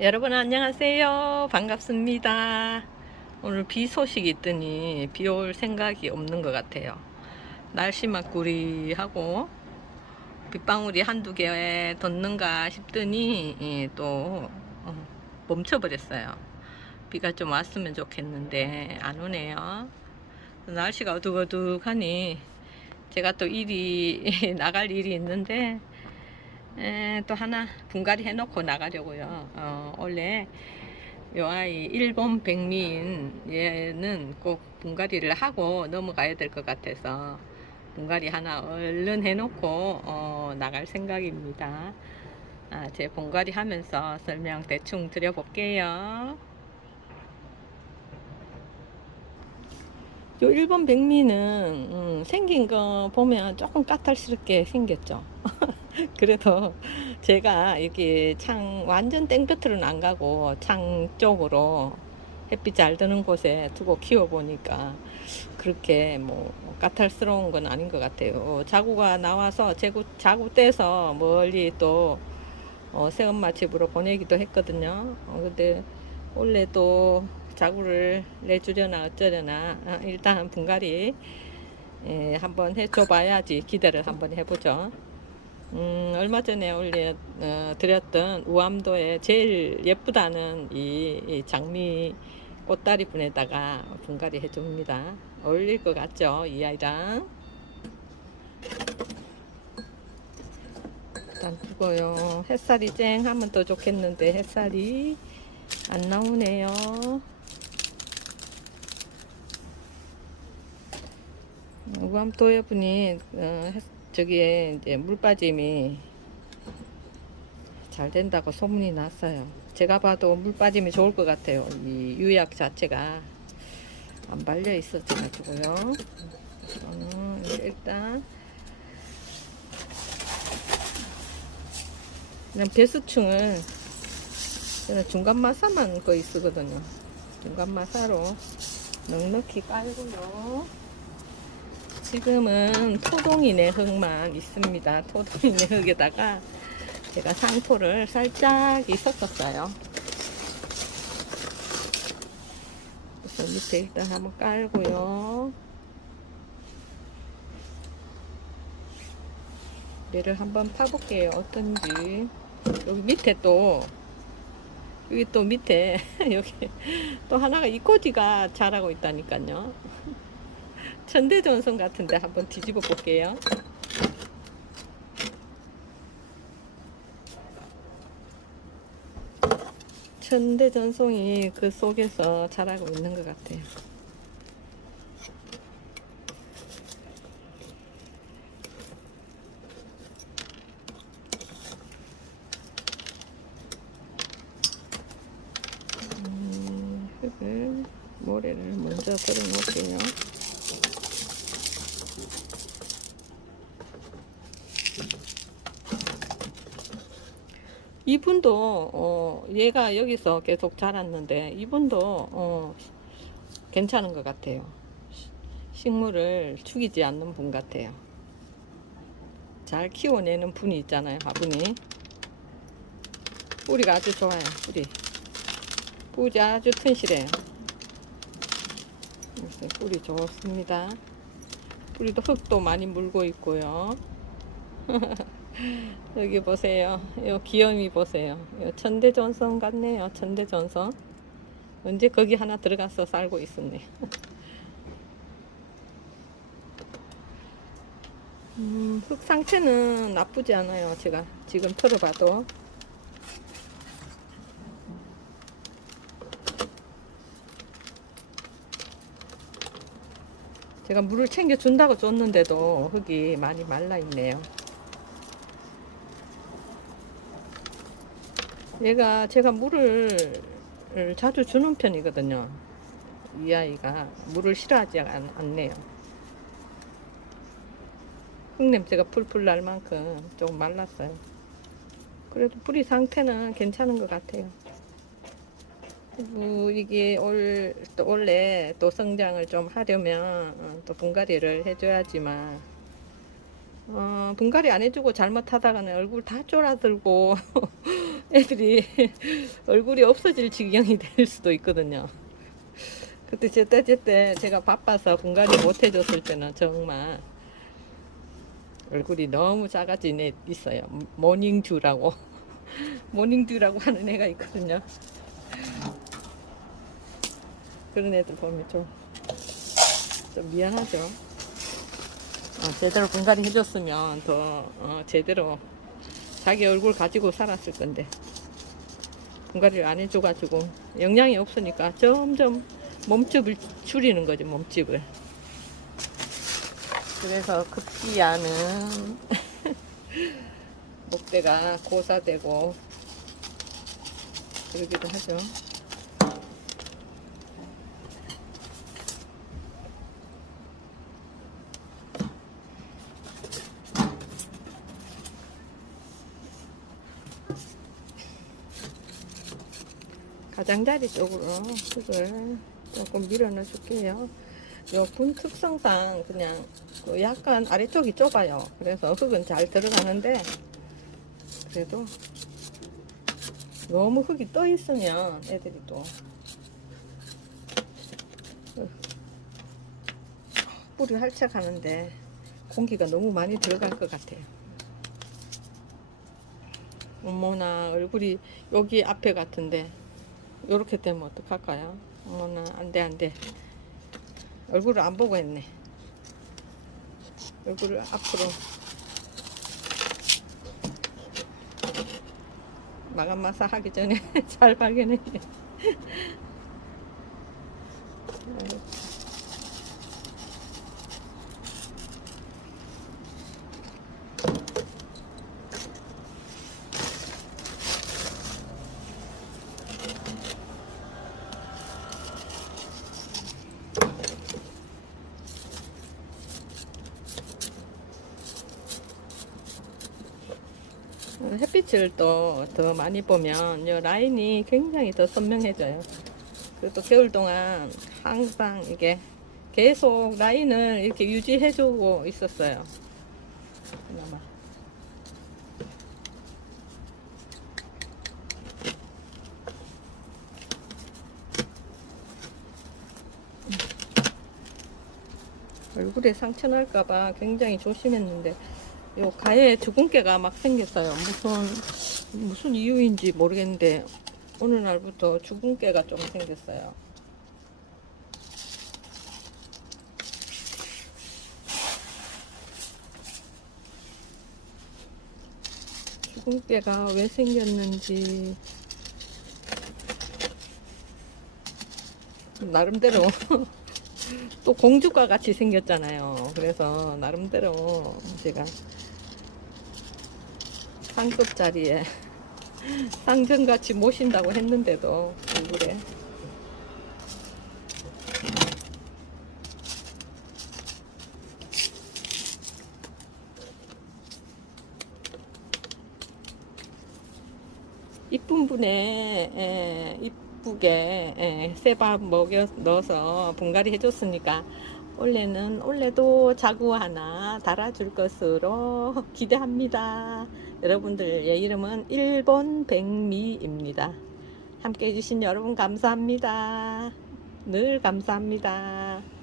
여러분 안녕하세요. 반갑습니다. 오늘 비 소식이 있더니 비 올 생각이 없는 것 같아요. 날씨만 꾸리하고 빗방울이 한두 개 덧는가 싶더니 예, 또 어, 멈춰버렸어요. 비가 좀 왔으면 좋겠는데 안 오네요. 날씨가 어둑어둑하니 제가 또 일이 나갈 일이 있는데 에, 또 하나 분갈이 해놓고 나가려고요. 어, 원래 요 아이 일본 백미인 얘는 꼭 분갈이를 하고 넘어가야 될 것 같아서 분갈이 하나 얼른 해놓고 어, 나갈 생각입니다. 아, 제 분갈이 하면서 설명 대충 드려볼게요. 요 일본 백미는 음, 생긴 거 보면 조금 까탈스럽게 생겼죠. 그래도 제가 여기 창 완전 땡볕으로는 안 가고 창 쪽으로 햇빛 잘 드는 곳에 두고 키워보니까 그렇게 뭐 까탈스러운 건 아닌 것 같아요. 자구가 나와서 자구, 자구 떼서 멀리 또 어, 새엄마 집으로 보내기도 했거든요. 어, 근데 원래 또 자구를 내주려나 어쩌려나 아, 일단 분갈이 예, 한번 해줘 봐야지 기대를 한번 해보죠. 음, 얼마 전에 올려 어, 드렸던 우암도에 제일 예쁘다는 이, 이 장미 꽃다리 분에다가 분갈이 해줍니다. 어울릴 것 같죠? 이 아이랑. 일단 두고요. 햇살이 쨍 하면 더 좋겠는데 햇살이 안 나오네요. 우암도에 분이 어, 햇- 저기에 이제 물 빠짐이 잘 된다고 소문이 났어요. 제가 봐도 물 빠짐이 좋을 것 같아요. 이 유약 자체가 안 발려 있어가지고요. 어, 일단 그냥 배수충을 저는 중간 마사만 거의 쓰거든요. 중간 마사로 넉넉히 깔고요. 지금은 토동이네 흙만 있습니다. 토동이네 흙에다가 제가 상토를 살짝 섞었어요. 그래서 밑에 일단 한번 깔고요. 얘를 한번 파볼게요. 어떤지. 여기 밑에 또 여기 또 밑에 여기 또 하나가 이 꼬지가 자라고 있다니까요. 천대전선 같은데 한번 뒤집어 볼게요. 천대전송이 그 속에서 자라고 있는 것 같아요. 음, 흙을 모래를 먼저 걸어 놓을게요. 이분도 어, 얘가 여기서 계속 자랐는데 이분도 어, 괜찮은 것 같아요. 시- 식물을 죽이지 않는 분 같아요. 잘 키워내는 분이 있잖아요, 화분이. 뿌리가 아주 좋아요, 뿌리. 뿌리 아주 튼실해요. 뿌리 좋습니다. 뿌리도 흙도 많이 물고 있고요. 여기 보세요. 요 귀염이 보세요. 요 천대전선 같네요. 천대전선. 언제 거기 하나 들어가서 살고 있었네. 음, 흙 상태는 나쁘지 않아요. 제가 지금 털어봐도. 제가 물을 챙겨 준다고 줬는데도 흙이 많이 말라 있네요. 얘가 제가 물을 자주 주는 편이거든요. 이 아이가 물을 싫어하지 않, 않네요. 흙냄새가 풀풀 날 만큼 조금 말랐어요. 그래도 뿌리 상태는 괜찮은 것 같아요. 그리고 이게 올, 또 원래 또 성장을 좀 하려면 어, 또 분갈이를 해줘야지만 어, 분갈이 안 해주고 잘못하다가는 얼굴 다 쫄아들고 애들이 얼굴이 없어질 지경이 될 수도 있거든요. 그때 제때 제때 제가 바빠서 분갈이 못 해줬을 때는 정말 얼굴이 너무 작아진 애 있어요. 모닝듀라고 모닝듀라고 하는 애가 있거든요. 그런 애들 보면 좀, 좀 미안하죠. 어, 제대로 분갈이 해줬으면 더 어, 제대로 자기 얼굴 가지고 살았을 건데. 분갈이를 안 해줘가지고 영양이 없으니까 점점 몸집을 줄이는 거죠 몸집을. 그래서 급기야는 목대가 고사되고 그러기도 하죠 가장자리 쪽으로 흙을 조금 밀어 넣어 줄게요. 요분 특성상 그냥 그 약간 아래쪽이 좁아요. 그래서 흙은 잘 들어가는데 그래도 너무 흙이 떠 있으면 애들이 또 뿌리 활착하는데 공기가 너무 많이 들어갈 것 같아요. 어머나 얼굴이 여기 앞에 같은데 요렇게 되면 어떡할까요? 어머나 안돼 안돼. 얼굴을 안 보고 했네. 얼굴을 앞으로 마감 마사 하기 전에 잘 발견했네 햇 빛을 또 더 많이 보면 이 라인이 굉장히 더 선명해져요. 그리고 또 겨울 동안 항상 이게 계속 라인을 이렇게 유지해주고 있었어요. 얼굴에 상처 날까봐 굉장히 조심했는데 요 가에 주근깨가 막 생겼어요. 무슨 무슨 이유인지 모르겠는데 어느 날부터 주근깨가 좀 생겼어요. 주근깨가 왜 생겼는지 나름대로 또 공주과 같이 생겼잖아요. 그래서 나름대로 제가 상급 자리에 상전같이 모신다고 했는데도 얼굴에. 이쁜 분에 에, 이쁘게 에, 새밥 먹여 넣어서 분갈이 해줬으니까 올해는 올해도 자구 하나 달아줄 것으로 기대합니다. 여러분들 의 이름은 일본 백미입니다. 함께 해주신 여러분 감사합니다. 늘 감사합니다.